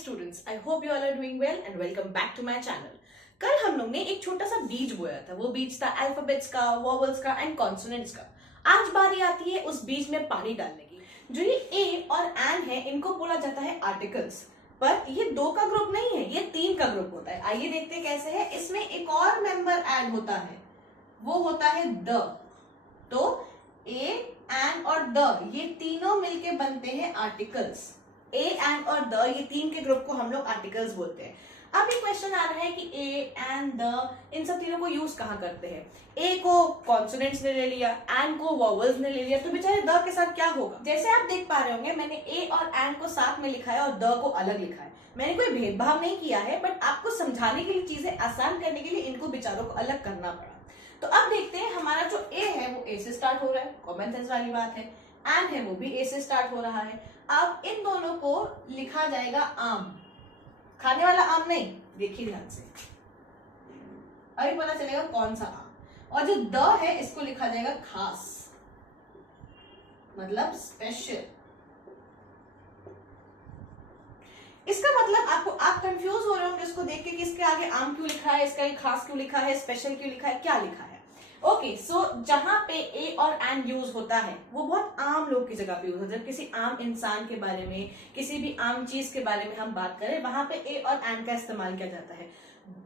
students, I hope you all are doing well and welcome back to my channel. कल हम लोग ने एक छोटा सा बीज बोया था। वो बीज था अल्फाबेट्स का, वोवेल्स का एंड कॉन्सोनेंट्स का। आज बारी आती है उस बीज में पानी डालने की। जो ये ए और एन है, इनको बोला जाता है आर्टिकल्स, पर ये दो का ग्रुप नहीं है, ये तीन का ग्रुप होता है। आइए देखते हैं कैसे है। इसमें एक और मेंबर ऐड होता है, वो होता है द। तो ए, एन और द ये तीनों मिलके बनते हैं आर्टिकल्स। ए, एन और द ये तीन के ग्रुप को हम लोग आर्टिकल्स बोलते हैं। अब ये क्वेश्चन आ रहा है कि ए, एन, द इन सब तीनों को यूज कहाँ करते हैं। ए को कॉन्सोनेंट्स ने ले लिया, एन को वोवेल्स ने ले लिया, तो बेचारे द के साथ क्या होगा। जैसे आप देख पा रहे होंगे, मैंने ए और एन को साथ में लिखा है और द को अलग लिखा है। मैंने कोई भेदभाव नहीं किया है, बट आपको समझाने के लिए, चीजें आसान करने के लिए इनको बेचारों को अलग करना पड़ा। तो अब देखते हैं, हमारा जो ए है वो ए से स्टार्ट हो रहा है, कॉमन सेंस वाली बात है। एन है वो भी ए से स्टार्ट हो रहा है। अब इन दोनों को लिखा जाएगा आम, खाने वाला आम नहीं, देखिए ध्यान से, अभी पता चलेगा कौन सा आम। और जो द है इसको लिखा जाएगा खास, मतलब स्पेशल। इसका मतलब आप कंफ्यूज हो रहे होंगे इसको देख के कि इसके आगे आम क्यों लिखा है, इसका खास क्यों लिखा है, स्पेशल क्यों लिखा है, क्या लिखा है। ओके, सो जहां पे ए और एन यूज होता है वो बहुत आम लोग की जगह पे यूज होता है। किसी आम इंसान के बारे में, किसी भी आम चीज के बारे में हम बात करें, वहां पे ए और एन का इस्तेमाल किया जाता है।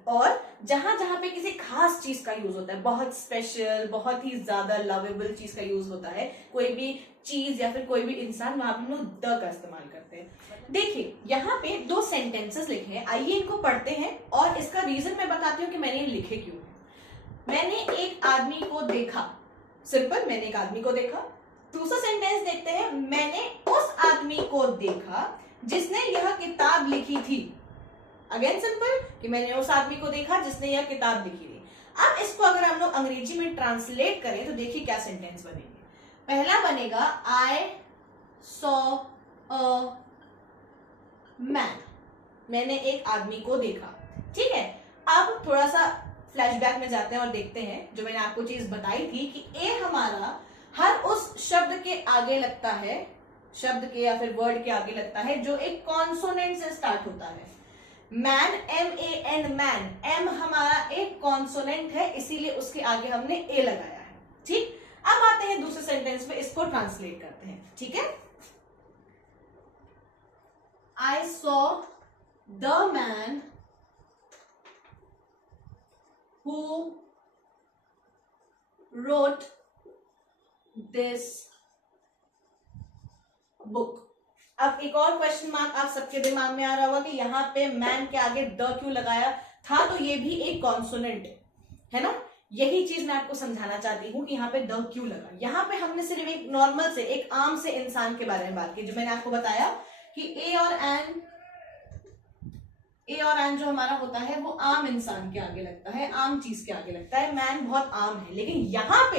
और जहां जहां पे किसी खास चीज का यूज होता है, बहुत स्पेशल, बहुत ही ज्यादा लवेबल चीज का यूज होता है, कोई भी चीज या फिर कोई भी इंसान, वहां पे हम लोग द का इस्तेमाल करते हैं। देखिए यहाँ पे दो सेंटेंसेस लिखे हैं, आइए इनको पढ़ते हैं और इसका रीजन मैं बताती हूँ कि मैंने ये लिखे क्यों। मैंने एक आदमी को देखा, सिंपल, मैंने एक आदमी को देखा। दूसरा सेंटेंस देखते हैं, मैंने उस आदमी को देखा जिसने यह किताब लिखी थी। अगेन सिंपल, कि मैंने उस आदमी को देखा जिसने यह किताब लिखी थी। अब इसको अगर हम लोग अंग्रेजी में ट्रांसलेट करें तो देखिए क्या सेंटेंस बनेंगे। पहला बनेगा आई सॉ अ मैन, मैंने एक आदमी को देखा। ठीक है, अब थोड़ा सा फ्लैशबैक में जाते हैं और देखते हैं जो मैंने आपको चीज बताई थी कि ए हमारा हर उस शब्द के आगे लगता है, शब्द के या फिर वर्ड के आगे लगता है जो एक कॉन्सोनेंट से स्टार्ट होता है। मैन, MAN, मैन, एम हमारा एक कॉन्सोनेंट है, इसीलिए उसके आगे हमने ए लगाया है। ठीक, अब आते हैं दूसरे सेंटेंस में, इसको ट्रांसलेट करते हैं। ठीक है, I saw the man who wrote this book। अब एक और क्वेश्चन मार्क आप सबके दिमाग में आ रहा होगा कि यहाँ पे मैन के आगे द क्यों लगाया था, तो ये भी एक कॉन्सोनेंट है ना। यही चीज मैं आपको समझाना चाहती हूँ कि यहाँ पे द क्यों लगा। यहाँ पे हमने सिर्फ एक नॉर्मल से, एक आम से इंसान के बारे में बात की, जो मैंने आपको बताया कि ए और एन जो हमारा होता है वो आम इंसान के आगे लगता है, आम चीज के आगे लगता है। मैन बहुत आम है, लेकिन यहाँ पे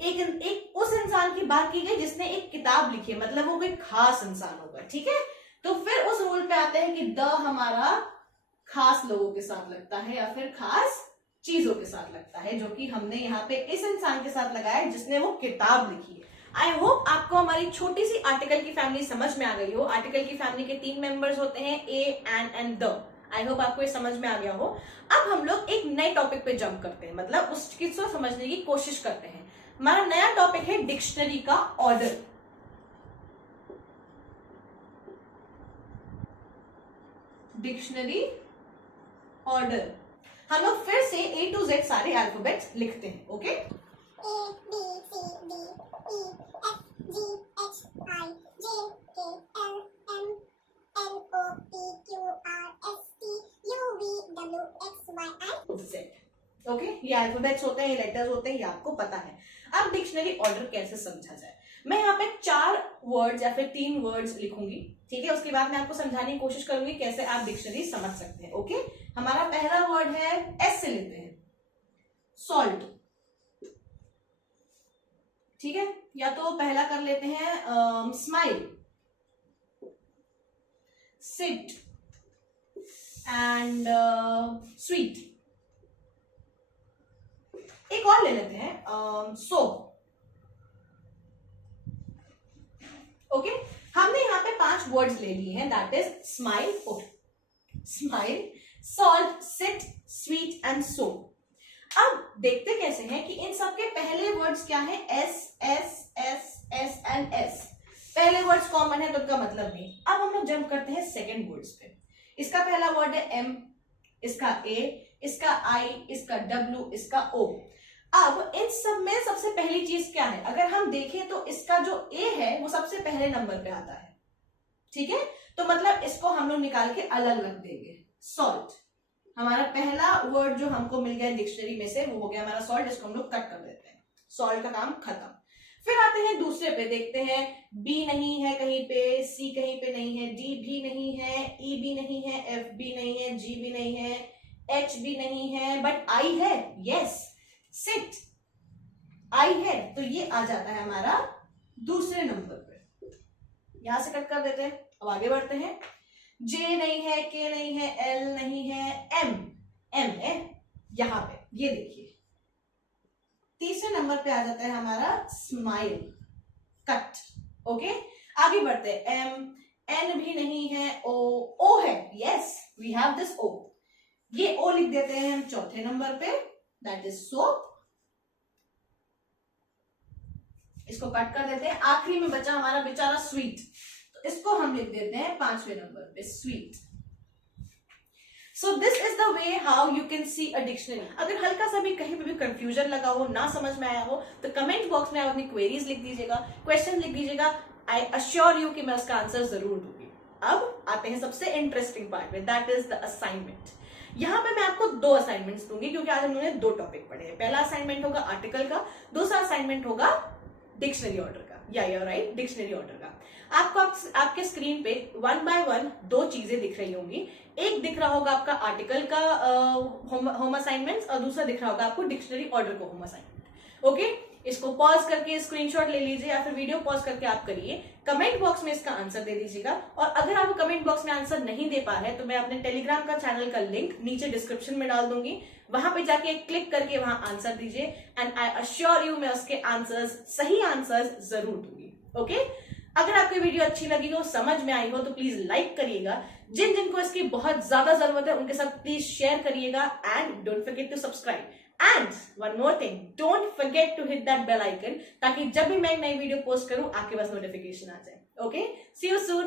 एक उस इंसान की बात की गई जिसने एक किताब लिखी है, मतलब वो कोई खास इंसान होगा। ठीक है, तो फिर उस रूल पे आते हैं कि द हमारा खास लोगों के साथ लगता है या फिर खास चीजों के साथ लगता है, जो कि हमने यहाँ पे इस इंसान के साथ लगाया है जिसने वो किताब लिखी है। आई होप आपको हमारी छोटी सी आर्टिकल की फैमिली समझ में आ गई हो। आर्टिकल की फैमिली के 3 मेंबर्स होते हैं, a, an and the. I hope आपको ये समझ में आ गया हो। अब हम लोग एक नए टॉपिक पे जंप करते हैं, मतलब उस चीज को समझने की कोशिश करते हैं। हमारा नया टॉपिक है डिक्शनरी का ऑर्डर। डिक्शनरी ऑर्डर, हम लोग फिर से A to Z सारे अल्फाबेट्स लिखते हैं। Okay, A B C D E F G H I J K L M N O P Q R S T U V W X Y and Z। Okay, ये alphabets होते हैं, ये letters होते हैं, ये आपको पता है। अब डिक्शनरी ऑर्डर कैसे समझा जाए, मैं यहाँ पे 4 वर्ड्स या फिर 3 वर्ड्स लिखूंगी। ठीक है, उसके बाद मैं आपको समझाने की कोशिश करूंगी कैसे आप डिक्शनरी समझ सकते हैं। ओके, हमारा पहला वर्ड है, एस से लेते हैं, सॉल्ट। ठीक है, या तो पहला कर लेते हैं स्माइल, सिट एंड स्वीट। एक और ले लेते हैं, सोप। ओके, हमने यहाँ पे 5 वर्ड्स ले लिए हैं, that is smile, smile, salt, sit, sweet and so. अब देखते कैसे हैं कि इन सबके पहले वर्ड्स क्या है, S S S S and S. पहले वर्ड्स कॉमन है तो उनका मतलब नहीं। अब हम लोग जंप करते हैं सेकेंड वर्ड्स पे। इसका पहला वर्ड है एम, इसका ए, इसका आई, इसका डब्ल्यू, इसका ओ। अब इन सब में सबसे पहली चीज क्या है, अगर हम देखें तो इसका जो ए है वो सबसे पहले नंबर पे आता है, ठीक है। तो मतलब इसको हम लोग निकाल के अलग रख देंगे, सॉल्ट। हमारा पहला वर्ड जो हमको मिल गया डिक्शनरी में से वो हो गया हमारा सॉल्ट, इसको हम लोग कट कर देते हैं, सॉल्ट का काम खत्म। फिर आते हैं दूसरे पे, देखते हैं बी नहीं है कहीं पे, सी कहीं पे नहीं है, डी भी नहीं है, ई भी नहीं है, एफ भी नहीं है, जी भी नहीं है, एच भी नहीं है, बट आई है, यस, सिट, आई है, तो ये आ जाता है हमारा दूसरे नंबर पे। यहां से कट कर देते हैं। अब आगे बढ़ते हैं, जे नहीं है, के नहीं है, एल नहीं है, एम, एम है यहां पे, ये देखिए तीसरे नंबर पे आ जाता है हमारा स्माइल, कट, ओके। आगे बढ़ते हैं, एम, एन भी नहीं है, ओ, ओ है, यस वी हैव दिस ओ, ये ओ लिख देते हैं हम चौथे नंबर पे, दैट इज सोप। इसको कट कर देते हैं। आखिरी में बचा हमारा बेचारा स्वीट, तो इसको हम लिख देते हैं 5वें नंबर पे, sweet. So this is the way how you can see a dictionary. अगर हल्का सा भी कहीं पे भी कंफ्यूजन लगा हो, ना समझ में आया हो, तो कमेंट बॉक्स में आप अपनी क्वेरीज लिख दीजिएगा, क्वेश्चन लिख दीजिएगा, आई अश्योर यू कि मैं उसका आंसर जरूर दूंगी। अब आते हैं सबसे इंटरेस्टिंग पार्ट में, दैट इज द असाइनमेंट। यहाँ पे मैं आपको 2 असाइनमेंट्स दूंगी क्योंकि आज हम लोगों ने 2 टॉपिक पढ़े हैं। पहला असाइनमेंट होगा आर्टिकल का, दूसरा असाइनमेंट होगा डिक्शनरी ऑर्डर का, या राइट, डिक्शनरी ऑर्डर का। आपको आपके स्क्रीन पे 1 बाय 1 2 चीजें दिख रही होंगी। एक दिख रहा होगा आपका आर्टिकल का होम असाइनमेंट्स, और दूसरा दिख रहा होगा आपको डिक्शनरी ऑर्डर को होम असाइनमेंट, ओके। इसको पॉज करके स्क्रीनशॉट ले लीजिए या फिर वीडियो पॉज करके आप करिए, कमेंट बॉक्स में इसका आंसर दे दीजिएगा। और अगर आप कमेंट बॉक्स में आंसर नहीं दे पा रहे तो मैं अपने टेलीग्राम का चैनल का लिंक नीचे डिस्क्रिप्शन में डाल दूंगी, वहां पे जाके क्लिक करके वहां आंसर दीजिए, एंड आई अश्योर यू मैं उसके आंसर्स, सही आंसर्स जरूर दूंगी, ओके। अगर आपकी वीडियो अच्छी लगी हो, समझ में आई हो, तो प्लीज लाइक करिएगा। जिन जिनको इसकी बहुत ज्यादा जरूरत है उनके साथ प्लीज शेयर करिएगा, and don't forget to subscribe. And one more thing, don't forget to hit that bell icon, ताकि जब भी मैं एक नई वीडियो पोस्ट करूं आपके पास नोटिफिकेशन आ जाए, ओके। C you soon.